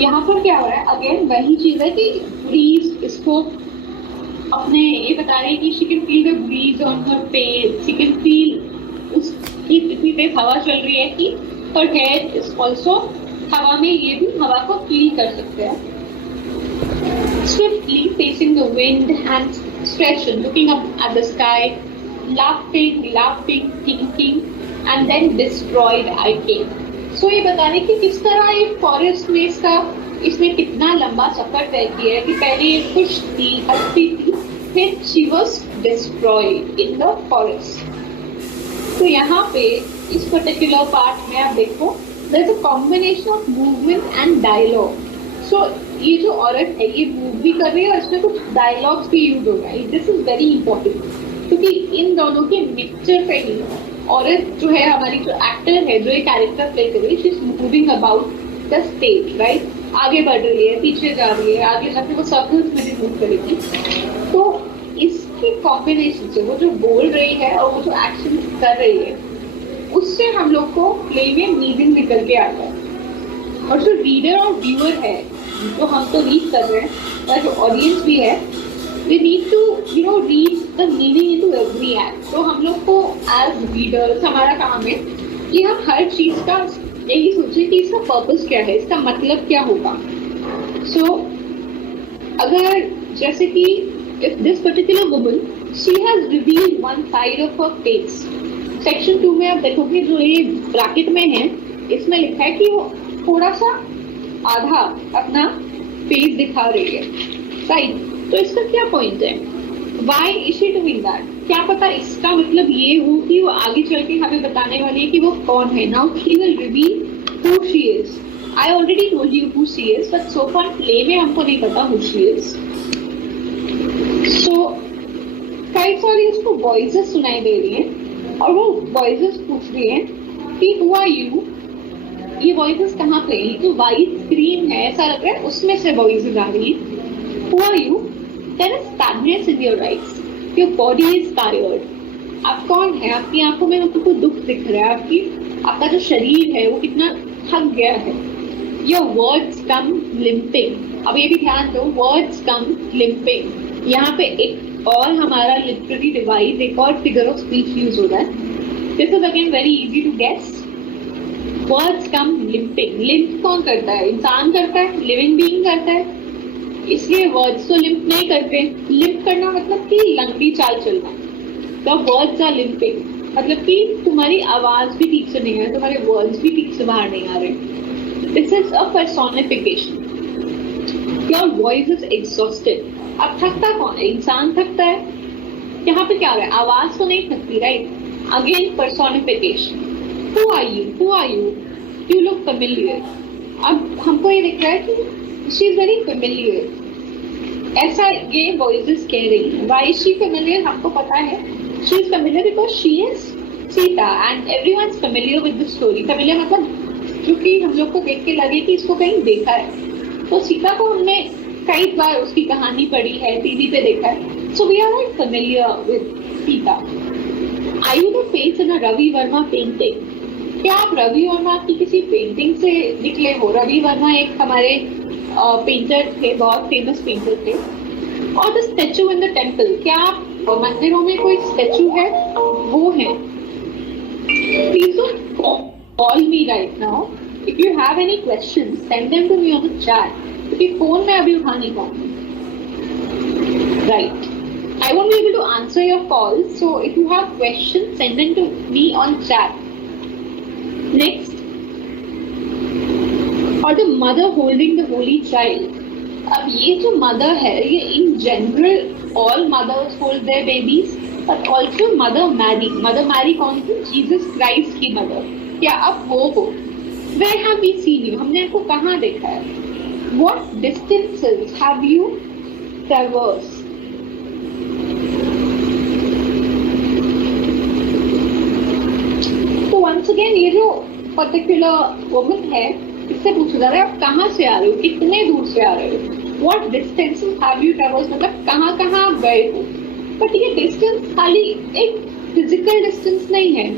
यहाँ पर क्या हो रहा है, अगेन वही चीज है कि ब्रीज इसको अपने ये बता रही है कि she can feel the breeze on her face, she can feel उसकी पृथ्वी पे हवा चल रही है कि हर हेड इज ऑल्सो, हवा में ये भी हवा को फील कर सकते हैं. Swiftly facing the wind, hands stretched, looking up at the sky, laughing, thinking, and then destroyed I came. So ये बता रहे कि किस तरह ये फॉरेस्ट में इसने कितना लंबा सफर तय किया है कि पहले ये खुश थी, हंसती थी, फिर she was destroyed in the forest. तो यहाँ पे इस पर्टिकुलर पार्ट में आप देखो, there is a combination of movement and dialogue. So ये जो औरत है ये मूव भी कर रही है और इसमें कुछ डायलॉग्स भी यूज हो रहा है. दिस इज वेरी इंपॉर्टेंट क्योंकि इन दोनों के मिक्सचर पे ही औरत जो है, हमारी जो एक्टर है, जो ये कैरेक्टर प्ले कर रही है, she is moving about the stage, right. आगे बढ़ रही है, पीछे जा रही है, आगे जाके वो सर्कल्स में भी मूव करेगी. तो इसकी कॉम्बिनेशन से वो जो बोल रही है और वो जो एक्शन कर रही है, उससे हम लोग को प्ले में मीनिंग निकल के आता है. और जो रीडर और व्यूअर है, जो हम तो रीड कर रहे हैं, और जो ऑडियंस भी है, we need to read the meaning into every act. तो हम लोग को as readers हमारा काम है कि हम हर चीज का यही सोचें कि इसका पर्पस क्या है, इसका मतलब क्या होगा. So अगर जैसे कि if this particular woman she has revealed one side of her face. Section 2 में आप देखोगे जो ये ब्रैकेट में है, इसमें लिखा है कि वो थोड़ा सा आधा अपना फेस दिखा रही है, राइट. तो इसका क्या पॉइंट है, why is she doing that. क्या पता इसका मतलब ये हो कि वो आगे चल के हमें बताने वाली है कि वो कौन है. Now she will reveal who she is. I already told you who she is, but so far play में हमको नहीं पता हु शी इज. सो कई सारी उसको वॉइसेस सुनाई दे रही हैं और वो वॉइसेस पूछ रही हैं कि हु आर यू. ये वॉइसेस कहाँ पे है, जो वाइट स्क्रीन है ऐसा लग रहा है उसमें से वॉइसेस आ रही हैं. Who are you? There is sadness in your eyes. Your body is tired. आप कौन है, आपकी आंखों में आपको दुख दिख रहा है, आपका जो शरीर है वो कितना थक गया है. Your words come limping. अब ये भी ध्यान दो, words come limping. यहाँ पे एक और हमारा लिटरेरी डिवाइस, एक और फिगर ऑफ स्पीच यूज हो रहा है. This is again very easy to guess. Words come limping. Limp कौन करता है, इंसान करता है, लिविंग बीइंग करता है, इसलिए वर्ड्स तो लिम्प नहीं करते. लिम्प करना मतलब कि लंबी चाल चलना. द वर्ड्स आर लिम्पिंग मतलब कि तुम्हारी आवाज भी ठीक से नहीं है, तुम्हारे वर्ड्स भी ठीक से बाहर नहीं आ रहे. This is a personification. Your voice is exhausted. अब थकता कौन है, इंसान थकता है. यहाँ पे क्या हो रहा है, आवाज तो नहीं थकती, right. Again personification. Who are you, who are you, you look familiar. अब हमको ये दिख रहा है कि she is very familiar. ऐसा ये voices कह रही है. Why is she familiar? हमको पता है. She is familiar because she is Sita and everyone is familiar with the story. Familiar मतलब जो कि हम लोग को देख के लगे कि इसको कहीं देखा है. तो सीता को हमने कई बार उसकी कहानी पढ़ी है, टीवी पे देखा है. So we are all familiar with Sita. Are you the face in a Ravi Verma painting? क्या आप रवि वर्मा की किसी पेंटिंग से निकले हो? रवि वर्मा एक हमारे पेंटर थे, बहुत फेमस पेंटर थे. और the statue in the temple, क्या आप मंदिरों में कोई स्टैचू है वो है? Please call me right now. If you have any questions send them to me on the chat, क्योंकि फोन में अभी उठा नहीं पाऊंगी, right. I won't be able to answer your call, so if you have questions, send them to me on chat. Next, or the mother holding the holy child. अब ये जो mother है, ये in general all mothers hold their babies, but also Mother Mary. Mother Mary कौन थी? Jesus Christ की mother. क्या अब वो हो? Where have we seen you? हमने आपको कहाँ देखा है? What distances have you traversed? तो once again ये जो पर्टिकुलर वुमन है, इससे पूछा जा रहा है आप कहाँ से आ रहे हो, कितने दूर से आ रहे हो. What distances have you traversed मतलब कहाँ कहाँ आप गए हो. बट ये डिस्टेंस खाली एक फिजिकल डिस्टेंस नहीं है.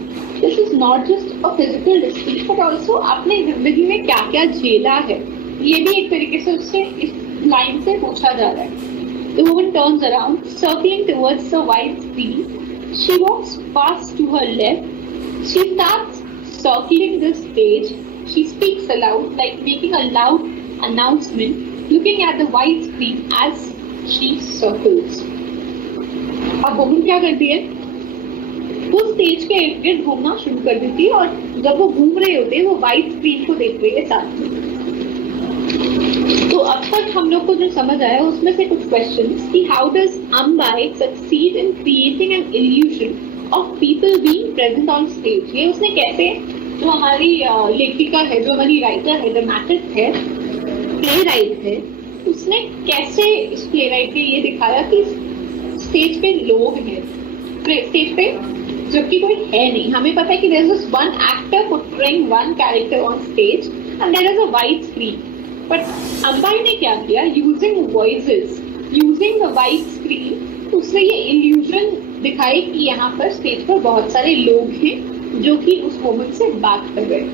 This is not just a physical distance, but also आपने जिंदगी में क्या क्या झेला है, ये भी एक तरीके से उससे इस लाइन से पूछा जा रहा है. The woman turns around, circling towards the white screen. She walks fast to her left. She starts circling the stage. She speaks aloud, like making a loud announcement, looking at the white screen as she circles. अब woman क्या करती है? वो stage के इर्द गिर्द घूमना शुरू कर देती है और जब वो घूम रहे होते हैं वो व्हाइट स्क्रीन को देख रही है साथ में. तो अब तक हम लोग को जो समझ आया उसमें से कुछ क्वेश्चंस कि how does Ambai succeed in creating an illusion of people being present on stage. ये उसने कैसे, जो हमारी लेखिका है, जो हमारी राइटर है, ड्रामेटिस्ट है, प्ले राइट है, उसने कैसे इस प्ले राइट में ये दिखाया कि स्टेज पे लोग हैं, स्टेज पे जबकि कोई है नहीं. हमें पता है कि there is this one actor portraying one character on stage and there is a white screen. But Ambai ने क्या किया, using voices, using the white screen, उसने ये इल्यूजन दिखाई कि यहाँ पर स्टेज पर बहुत सारे लोग हैं जो कि उस वुमन से बात कर रहे हैं.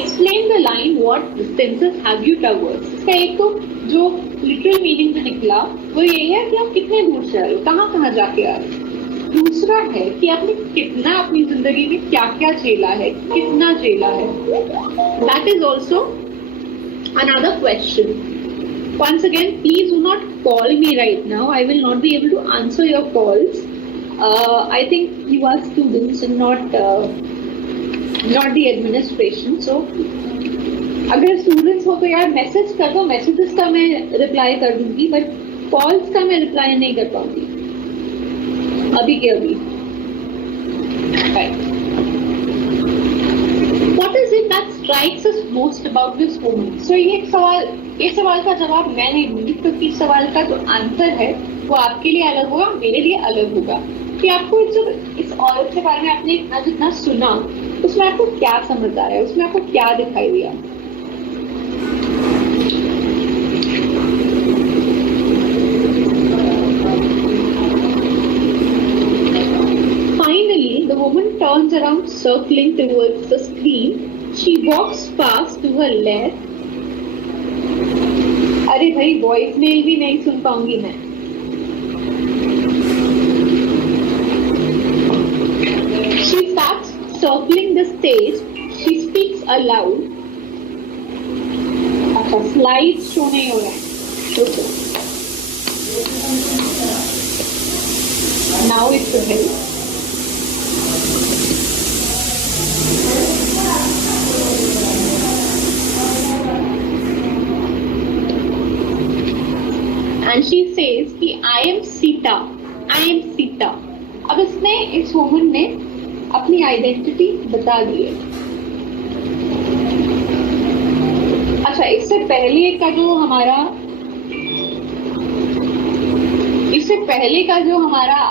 Explain the line what distances have you traversed. इसका एक तो जो लिटरल मीनिंग जो निकला वो ये है कि आप कितने दूर से आ रहे हो, कहाँ कहाँ जाके आ रहे हो. दूसरा है कि आपने कितना अपनी जिंदगी में क्या क्या झेला है, कितना झेला है. That is also another question. Once again, please do not call me right now. I will not be able to answer your calls. I think you are students and not the administration. So, अगर students हो तो यार message कर दो, messages का मैं reply कर दूंगी, बट कॉल्स का मैं रिप्लाई नहीं कर पाऊंगी अभी के अभी. Right. What is it that strikes us most about this woman? So ये सवाल का जवाब मैं नहीं दूंगी क्योंकि इस सवाल का जो आंसर है वो आपके लिए अलग होगा, मेरे लिए अलग होगा. कि आपको इस औरत के बारे में आपने इतना जितना सुना उसमें आपको क्या समझ आया, उसमें आपको क्या दिखाई दिया. The woman turns around, circling towards the screen. She walks fast to her left. अरे भाई वॉइस मेल भी नहीं सुन पाऊंगी मैं. She starts circling the stage. She speaks aloud. अच्छा स्लाइड शो नहीं हो रहा है. Now it's okay. And she says कि I am Sita, I am Sita. अब इसने, इस वुमन ने अपनी आइडेंटिटी बता दी है. अच्छा, इससे पहले का जो हमारा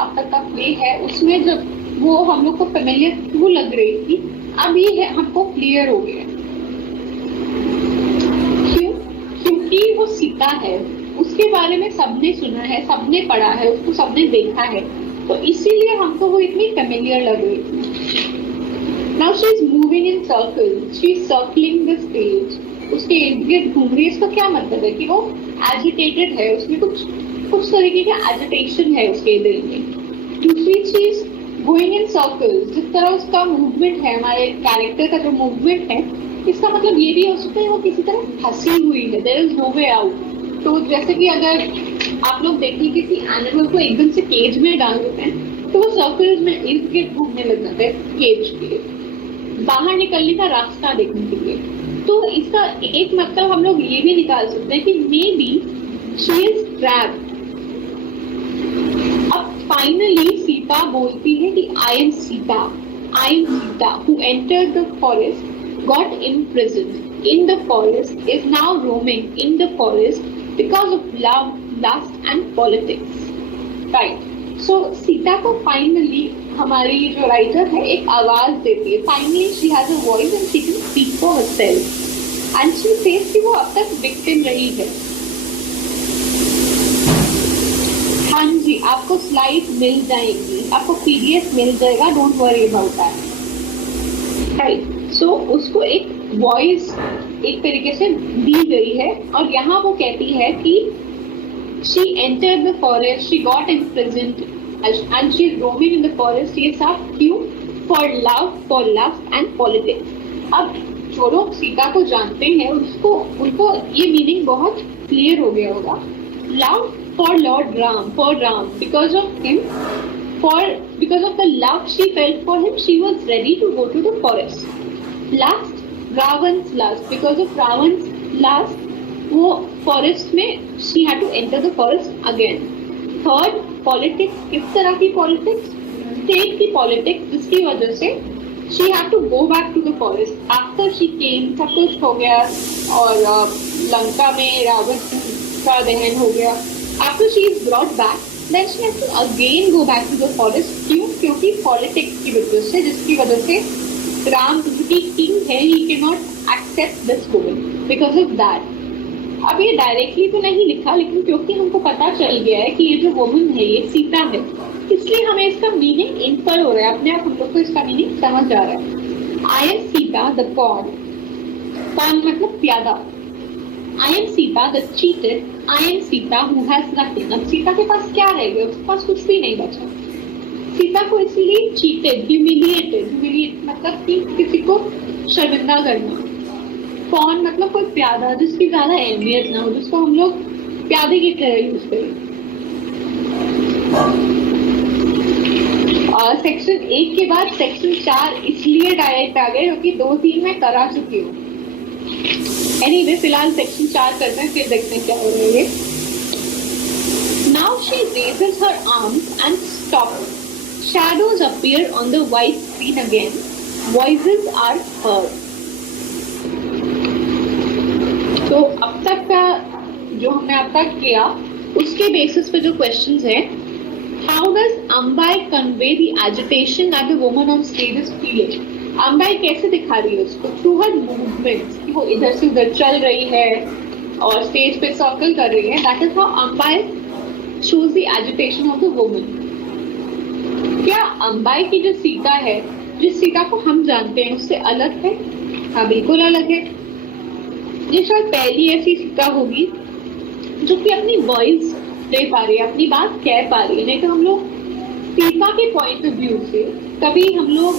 अब तक का प्ले है उसमें जब वो हम लोग को फेमिलियर क्यों लग रही थी, अब ये है हमको क्लियर हो गया. क्यों? क्योंकि वो सीता है, उसके बारे में सबने सुना है, सबने पढ़ा है, उसको सबने देखा है, तो इसीलिए हमको वो इतनी फेमिलियर लग रही थी. Now she is moving in circles, she is circling the stage. उसके इर्द गिर्द घूम रही है. इसका क्या मतलब है कि वो एजिटेटेड है, उसमें कुछ तरीके का एजिटेशन है उसके दिल में. दूसरी चीज, गोइंग इन सर्कल्स, जिस तरह उसका मूवमेंट है, हमारे कैरेक्टर का जो मूवमेंट है, इसका मतलब ये भी हो सकता है वो किसी तरह फंसी हुई है. There is no way out. तो जैसे कि अगर आप लोग देखेंगे कि एनिमल को एकदम से केज में डाल देते हैं तो वो सर्कल्स में इर्द गिर्द घूमने लग जाते हैं केज के बाहर निकलने का रास्ता देखने के लिए. तो इसका एक मतलब हम लोग ये भी निकाल सकते हैं कि may be she is trapped. अब फाइनली सीता बोलती है कि आई am Sita who entered the forest, got imprisoned in the forest, is now roaming in the forest because of love, lust and politics. Right. So Sita को finally हमारी जो writer है एक आवाज देती है. Finally she has a voice and she can speak for herself. And she says कि वो अब तक victim रही है. हाँ जी, आपको स्लाइड मिल जाएगी, आपको PDF मिल जाएगा, don't worry about that. Right. So उसको एक वॉइस एक तरीके से दी गई है। और यहाँ वो कहती है कि she entered the forest, she got imprisoned and she is roaming in the forest। ये सब क्यों? for love and politics। अब जो लोग सीता को जानते हैं उनको ये मीनिंग बहुत क्लियर हो गया होगा। Love for Lord Ram, for Ram, because of him, because of the love she felt for him, she was ready to go to the forest। Last, Ravan's lust, because of Ravan's lust, वो forest में she had to enter the forest again। Third, politics, किस तरह की politics? State की politics, जिसकी वजह से she had to go back to the forest after she came। सब कुछ हो गया और लंका में रावण का दहन हो गया। After she is brought back, then she has to again go back to the forest। क्यों? क्योंकि politics की वजह से, जिसकी वजह से राम की किंग है, he cannot accept this woman because of that। अब ये डायरेक्टली तो नहीं लिखा, लेकिन क्योंकि हमको पता चल गया है कि ये जो वुमन है ये सीता है, इसलिए हमें इसका मीनिंग इन्फर हो रहा है, अपने आप हम लोग को इसका मीनिंग समझ आ रहा है। I am Sita the con, con मतलब प्यादा। I am Sita the cheated, I am Sita who has nothing. अब सीता के पास क्या रह गया? उसके पास कुछ भी नहीं बचा। सीता को इसलिए चीटेड, ह्यूमिलिएट मतलब कि किसी को शर्मिंदा करना। कौन मतलब कोई प्यादा, जिसकी ज्यादा अहमियत ना हो, जिसको हम लोग प्यादे की तरह यूज करें। सेक्शन 1 के बाद सेक्शन 4 इसलिए डायरेक्ट आ गए क्योंकि 2-3 मैं करा चुकी हूँ। एनीवे फिलहाल सेक्शन 4 करते हैं, फिर देखते हैं क्या हो रहा है। Now she raises her arms and stops. Shadows appear on the white screen again. Voices are heard। तो अब तक का जो हमने अब तक किया उसके बेसिस पे जो क्वेश्चंस है, How does Ambai convey the agitation that the woman on stage is feeling? Ambai कैसे दिखा रही है उसको? Through her movements, कि वो इधर से उधर चल रही है और स्टेज पे सर्कल कर रही है। That is how Ambai shows the agitation of the woman। क्या अंबाई की जो सीता है, जिस सीता को हम जानते हैं उससे अलग है? हाँ बिल्कुल अलग है। ये शायद पहली ऐसी सीता होगी जो कि अपनी वॉइस दे पा रही है, अपनी बात कह पा रही है। नहीं तो हम लोग सीता के पॉइंट ऑफ व्यू से कभी हम लोग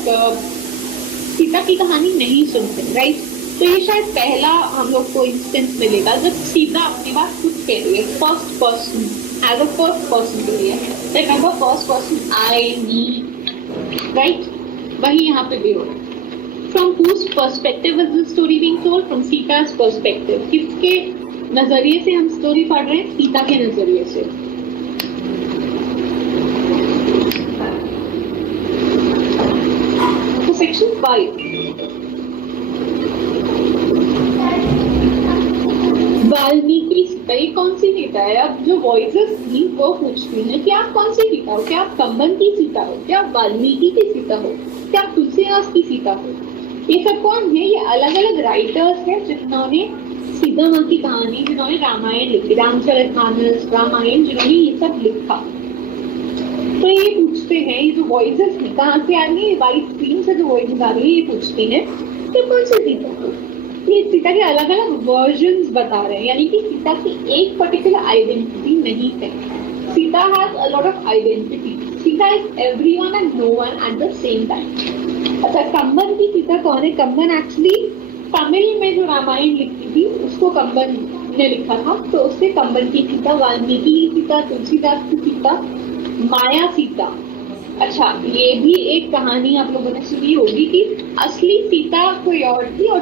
सीता की कहानी नहीं सुनते, राइट? तो ये शायद पहला हम लोग को इंस्टेंस मिलेगा जब सीता अपनी बात खुद कह रही है, first person, as a first person के लिए। Remember first person, I, me, right? वही यहाँ पे भी हो रहा है। From whose perspective is this story being told? From Sita's perspective। किसके नजरिए से हम स्टोरी पढ़ रहे हैं? सीता के नजरिए से। तो सेक्शन 5, वाल्मीकि सीता। ये कौन सी सीता है? अब जो वॉइसेस थी वो पूछती हैं कि आप कौन सी सीता हो? क्या आप कंबन की सीता हो? क्या आप वाल्मीकि की सीता हो? क्या आप तुलसीदास की सीता हो? ये सब कौन है? ये अलग अलग राइटर्स हैं जिन्होंने सीता माँ की कहानी, जिन्होंने रामायण लिखी, रामचरितमानस, रामायण, जिन्होंने ये सब लिखा। तो ये पूछते हैं, ये जो वॉइसेस है कहाँ से आ रही है? वाइट स्क्रीन से जो वॉइसेस आ रही है ये पूछती हैं कि कौन सी सीता हो? ये सीता के अलग अलग वर्जन्स बता रहे हैं, यानी कि सीता की एक पर्टिकुलर आइडेंटिटी नहीं है। Sita has a lot of identity. Sita is everyone and no one at the same time. अच्छा, कंबन की सीता कौन है? कंबन एक्चुअली तमिल में जो रामायण लिखी थी उसको कंबन ने लिखा था, तो उससे कंबन की सीता, वाल्मीकि की सीता, तुलसीदास की सीता, माया सीता। अच्छा, ये भी एक कहानी आप लोगों ने सुनी होगी कि असली सीता कोई और थी, और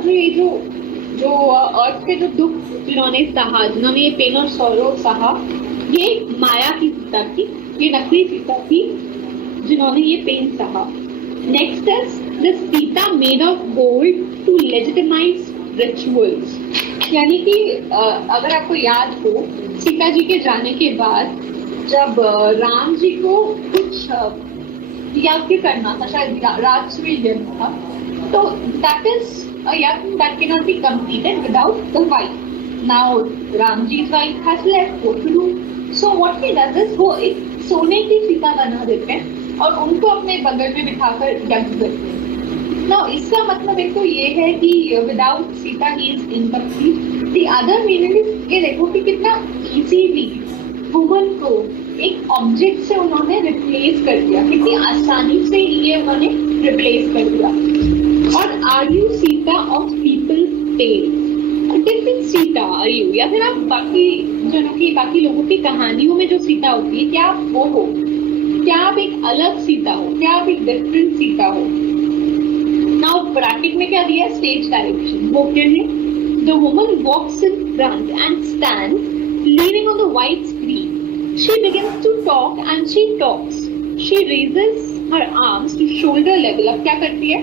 जो अर्थ पे जो दुख जिन्होंने सहा, जिन्होंने ये पेन और सौरो सहा, ये माया की सीता थी, ये नकली सीता थी जिन्होंने ये पेन सहा। Next is the Sita made of gold to legitimize rituals. यानी कि अगर आपको याद हो, सीता जी के जाने के बाद जब राम जी को कुछ यज्ञ करना था, शायद राजसूय यज्ञ था, तो that is a yajna that cannot be completed without the wife. Now Ramji's wife has left, what to do? So what he does is वो एक सोने की सीता बना देते हैं और उनको अपने बगल में बिठाकर यज्ञ करते हैं। ना इसका मतलब एक तो ये है कि without Sita he is incomplete. The other meaning is ये देखो कि कितना इजीली वुमन को एक ऑब्जेक्ट से उन्होंने रिप्लेस कर दिया, कितनी आसानी से ये उन्होंने रिप्लेस कर दिया। और are you Sita of people tell, different Sita are you, या फिर आप बाकी जनों की बाकी लोगों की कहानियों में जो सीता होती है क्या आप वो हो, क्या आप एक अलग सीता हो, क्या आप एक डिफरेंट सीता हो। नाउ ब्रैकेट में क्या दिया है, स्टेज डायरेक्शन, वो क्या है, the woman walks in front and stands leaning on the white screen. She begins to talk and she talks. She raises her arms to shoulder level. अब क्या करती है,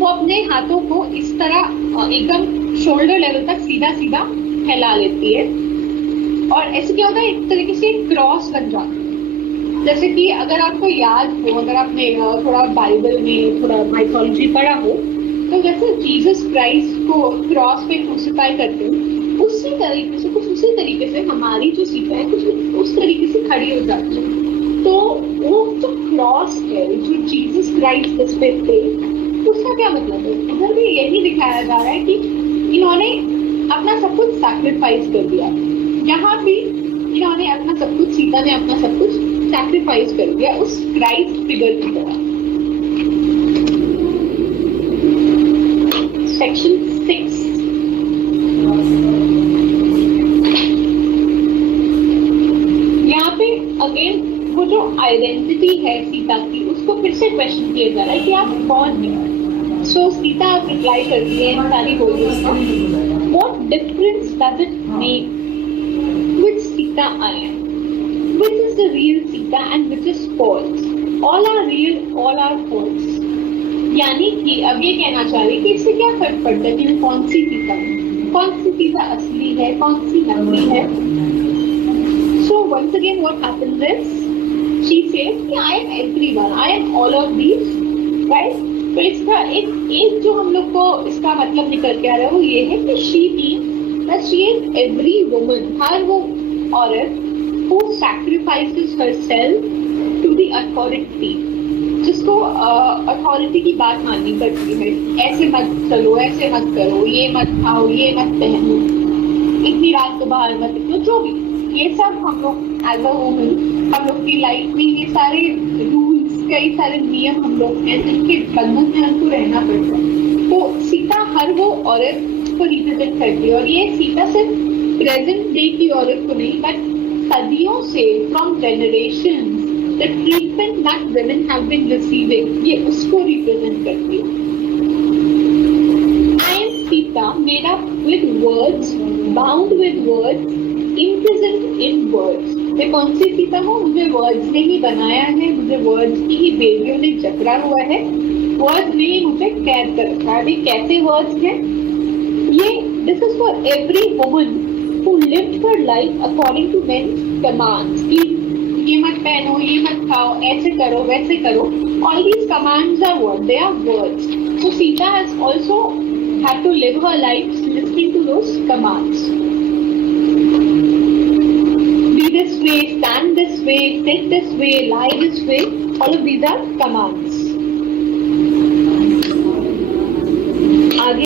वो अपने हाथों को इस तरह एकदम शोल्डर लेवल तक सीधा सीधा फैला लेती है। और ऐसे क्या होता है, एक तरीके से क्रॉस बन जाता है। जैसे कि अगर आपको याद हो, अगर आपने थोड़ा बाइबल में थोड़ा माइथोलॉजी पढ़ा हो, तो जैसे जीसस क्राइस्ट को क्रॉस पे क्रूसिफाई करते हैं, उसी तरीके से, कुछ उसी तरीके से हमारी जो सीता है कुछ उस तरीके से खड़ी हो जाती है। तो वो जो क्रॉस है, जो जीसस क्राइस्ट इस पे थे, उसका क्या मतलब है, उधर भी यही दिखाया जा रहा है कि इन्होंने अपना सब कुछ सैक्रिफाइस कर दिया। यहाँ भी इन्होंने अपना सब कुछ, सीता ने अपना सब कुछ सैक्रिफाइस कर दिया उस क्राइस्ट फिगर की तरह। सेक्शन 6, अगेन वो जो आइडेंटिटी है सीता की, उसको फिर से क्वेश्चन किया जा रहा है कि आप कौन हैं। सो सीता आप रिप्लाई करती है सारी बोलियों का, what difference does it make which Sita I am, which is the real Sita and which is false, all are real, all are false. यानी कि अब ये कहना चाह रही कि इससे क्या फर्क पड़ता है कि कौन सी सीता है, कौन सी सीता असली है, कौन सी नकली है। So once again what happens is she says कि I am everyone, I am all of these, right? तो इसका एक जो हम लोग को इसका मतलब निकल के आ रहा है वो ये है कि she means that she is every woman, हर वो औरत who sacrifices herself to the authority, जिसको अथॉरिटी की बात माननी पड़ती है। ऐसे मत चलो, ऐसे मत करो, ये मत खाओ, ये मत पहनो, इतनी रात को बाहर मत निकलो, जो भी ये सब हम लोग एज अ वुमन, हम लोग की लाइफ में ये सारे रूल्स, कई सारे नियम हम लोग हैं जिनके बंधन में हमको रहना पड़ता है। तो सीता हर वो औरत को रिप्रेजेंट करती है। और ये सीता सिर्फ प्रेजेंट डे की औरत को नहीं, बट सदियों से, from generation, the treatment that women have been receiving, ये उसको रिप्रेजेंट करती है। I am Sita made up with words, bound with words, imprisoned in words। मैं कौन सी सीता हूँ, मुझे वर्ड्स ने ही बनाया है, मुझे वर्ड्स की ही बेड़ियों ने जकड़ा हुआ है, वर्ड्स ने ही मुझे कैद कर रखा है। अभी कैसे वर्ड्स हैं ये, this is for every woman who lived her life according to men's commands, कि ये मत पहनो, ये मत खाओ, ऐसे करो, वैसे करो। All these commands are what, they are words. So Sita has also had to live her life listening to those commands. This way, stand this way, sit this way, lie this way, all of these are commands.